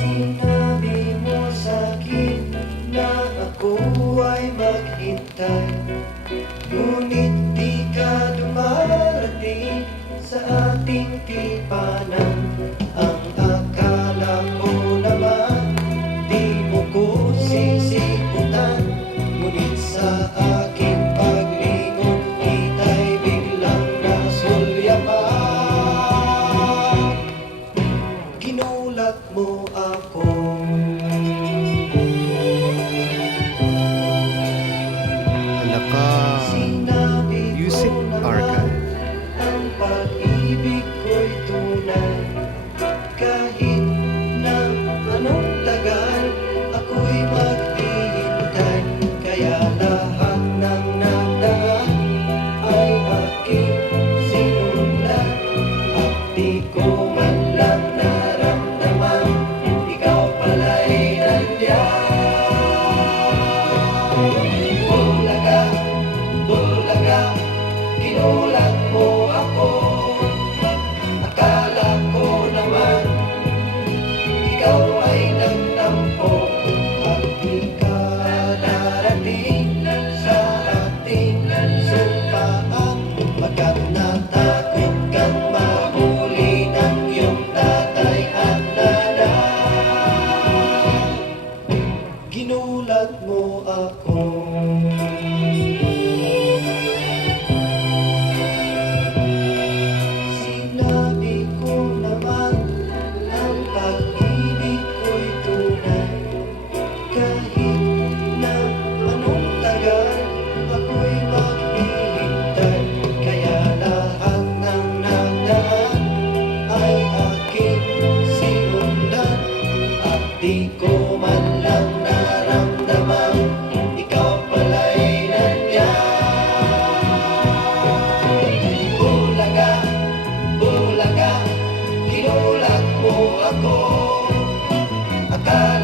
Sinabi mo sa'kin na ako ay maghintay, ngunit di ka dumarating sa ating tipanan. Ang akala ko naman di mo ko sisiputan, ngunit sa aking paglingon kita'y biglang nasulyapan. Ginulat mo ako. Alaka Sinabi Music ko naman Archive. ang pag-ibig ko'y tunay. Kahit na anong tagal, ako'y maghihintay. Kaya lahat ng nadaan ay aking sinundan, at di ko man lang naramdaman ikaw pala'y nandiyan. Bulaga, bulaga, ginulat mo ako. Akala ko naman ikaw ay nagtampo, at di ka darating sa ating sumpaan, pagkat natakot kang mahuli ng iyong tatay at nanay. Ginulat mo ako. Sinabi ko naman ang pag-ibig ko'y tunay. Kahit na anong tagal, ako'y maghihintay. Kaya lahat ng nadaan ay aking sinundan, at di ko man lang naramdaman ikaw pala'y nandiyan. Bulaga, bulaga, ginulat mo ako. Akala